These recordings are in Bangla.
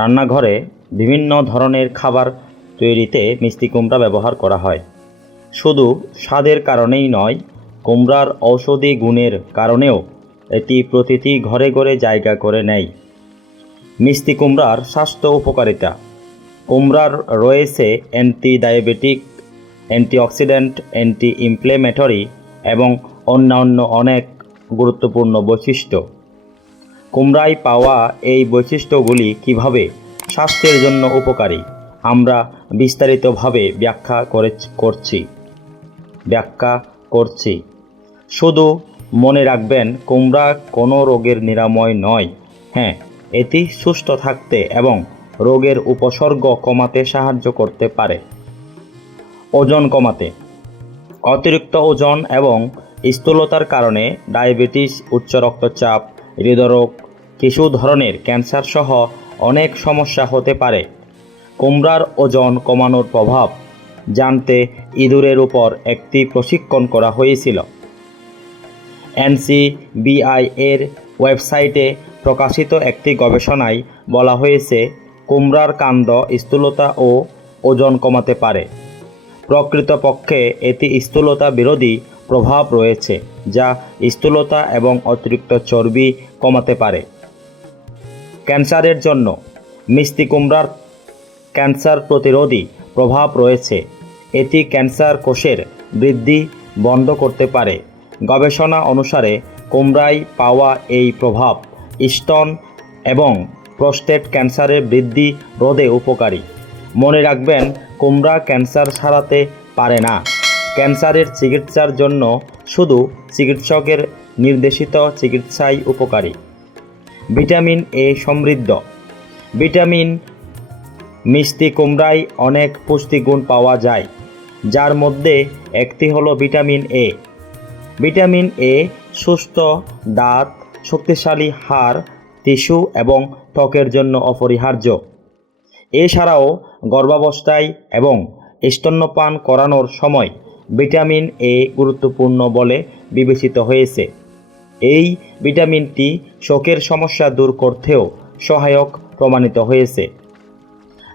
রান্নাঘরে বিভিন্ন ধরনের খাবার তৈরিতে মিষ্টি কুমড়া ব্যবহার করা হয়। শুধু স্বাদের কারণেই নয়, কুমড়ার ঔষধি গুণের কারণেও এটি প্রতিটি ঘরে ঘরে জায়গা করে নেয়। মিষ্টি কুমড়ার স্বাস্থ্য উপকারিতা। কুমড়ার রয়েছে anti diabetic, antioxidant, anti inflammatory এবং অন্যান্য অনেক গুরুত্বপূর্ণ বৈশিষ্ট্য। কুমড়ায় পাওয়া এই বৈশিষ্ট্যগুলি কিভাবে স্বাস্থ্যের জন্য উপকারী আমরা বিস্তারিতভাবে ব্যাখ্যা করছি। শুধু মনে রাখবেন, কুমড়া কোনো রোগের নিরাময় নয়। হ্যাঁ, এটি সুস্থ থাকতে এবং রোগের উপসর্গ কমাতে সাহায্য করতে পারে। ওজন কমাতে। অতিরিক্ত ওজন এবং স্থূলতার কারণে ডায়াবেটিস, উচ্চ রক্তচাপ, হৃদরোগ, কিছু ধরনের ক্যান্সার সহ অনেক সমস্যা হতে পারে। কুমড়ার ওজন কমানোর প্রভাব জানতে ইঁদুরের উপর একটি প্রশিক্ষণ করা হয়েছিল। NCBI এর ওয়েবসাইটে প্রকাশিত একটি গবেষণায় বলা হয়েছে, কুমড়ার কাণ্ড স্থূলতা ও ওজন কমাতে পারে। প্রকৃতপক্ষে এটি স্থূলতা বিরোধী প্রভাব রয়েছে, যা স্থূলতা এবং অতিরিক্ত চর্বি কমাতে পারে। ক্যান্সারের জন্য মিষ্টি কুমড়ার ক্যান্সার প্রতিরোধী প্রভাব রয়েছে। এটি ক্যান্সার কোষের বৃদ্ধি বন্ধ করতে পারে। গবেষণা অনুসারে কুমড়ায় পাওয়া এই প্রভাব স্তন এবং প্রোস্টেট ক্যান্সারের বৃদ্ধি রোধে উপকারী। মনে রাখবেন, কুমড়া ক্যান্সার সারাতে পারে না। ক্যান্সারের চিকিৎসার জন্য শুধু চিকিৎসকের নির্দেশিত চিকিৎসাই উপকারী। ভিটামিন এ সমৃদ্ধ। মিষ্টি কুমড়ায় অনেক পুষ্টিগুণ পাওয়া যায়, যার মধ্যে একটি হলো ভিটামিন এ। ভিটামিন এ সুস্থ দাঁত, শক্তিশালী হাড়, টিস্যু এবং ত্বকের জন্য অপরিহার্য। এছাড়াও গর্ভাবস্থায় এবং স্তন্যপান করানোর সময় ভিটামিন এ গুরুত্বপূর্ণ বলে বিবেচিত হয়েছে। এই ভিটামিনটি শোকের সমস্যা দূর করতেও সহায়ক প্রমাণিত হয়েছে।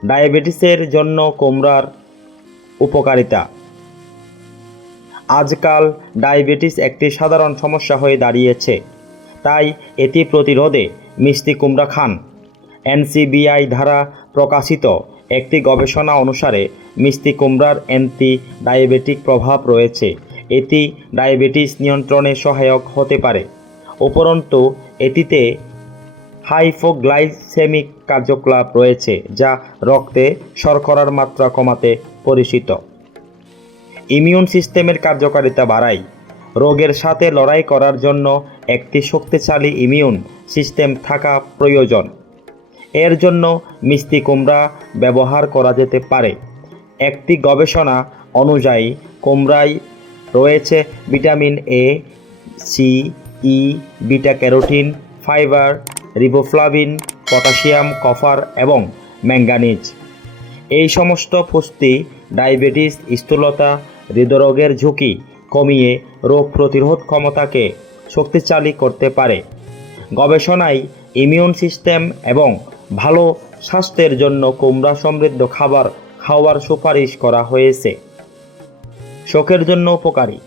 ডায়াবেটিসের জন্য কুমড়ার উপকারিতা। আজকাল ডায়াবেটিস একটি সাধারণ সমস্যা হয়ে দাঁড়িয়েছে, তাই এটি প্রতিরোধে মিষ্টি কুমড়া খান। NCBI দ্বারা প্রকাশিত একটি গবেষণা অনুসারে মিষ্টি কুমড়ার অ্যান্টি ডায়াবেটিক প্রভাব রয়েছে। এটি ডায়াবেটিস নিয়ন্ত্রণে সহায়ক হতে পারে। উপরন্তু এটিতে হাইপোগ্লাইসেমিক কার্যকলাপ রয়েছে, যা রক্তে শর্করার মাত্রা কমাতে পরিচিত। ইমিউন সিস্টেমের কার্যকারিতা বাড়ায়। রোগের সাথে লড়াই করার জন্য একটি শক্তিশালী ইমিউন সিস্টেম থাকা প্রয়োজন। এর জন্য মিষ্টি কুমড়া ব্যবহার করা যেতে পারে। একটি গবেষণা অনুযায়ী কুমড়ায় রয়েছে vitamin A, C, E, beta carotene, fibre, riboflavin, potassium, copper এবং ম্যাঙ্গানিজ। এই সমস্ত পুষ্টি ডায়াবেটিস, স্থূলতা, হৃদরোগের ঝুঁকি কমিয়ে রোগ প্রতিরোধ ক্ষমতাকে শক্তিশালী করতে পারে। গবেষণায় ইমিউন সিস্টেম এবং ভালো স্বাস্থ্যের জন্য কুমড়া সমৃদ্ধ খাবার খাওয়ার সুপারিশ করা হয়েছে। শোকের জন্য উপকারী।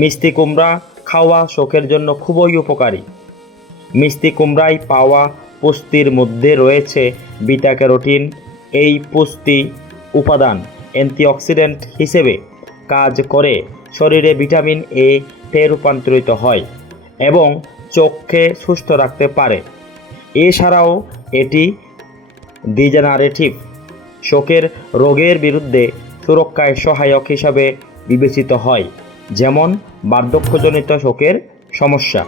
মিষ্টি কুমড়া খাওয়া শোকের জন্য খুবই উপকারী। মিষ্টি কুমড়ায় পাওয়া পুষ্টির মধ্যে রয়েছে বিটা ক্যারোটিন। এই পুষ্টি উপাদান অ্যান্টিঅক্সিডেন্ট হিসেবে কাজ করে শরীরে ভিটামিন এ তে রূপান্তরিত হয় এবং চোখকে সুস্থ রাখতে পারে। এছাড়াও এটি ডিজেনারেটিভ শোকের রোগের বিরুদ্ধে সুরক্ষায় সহায়ক হিসাবে বিবেচিত হয়, যেমন বার্ধক্যজনিত শোকের সমস্যা।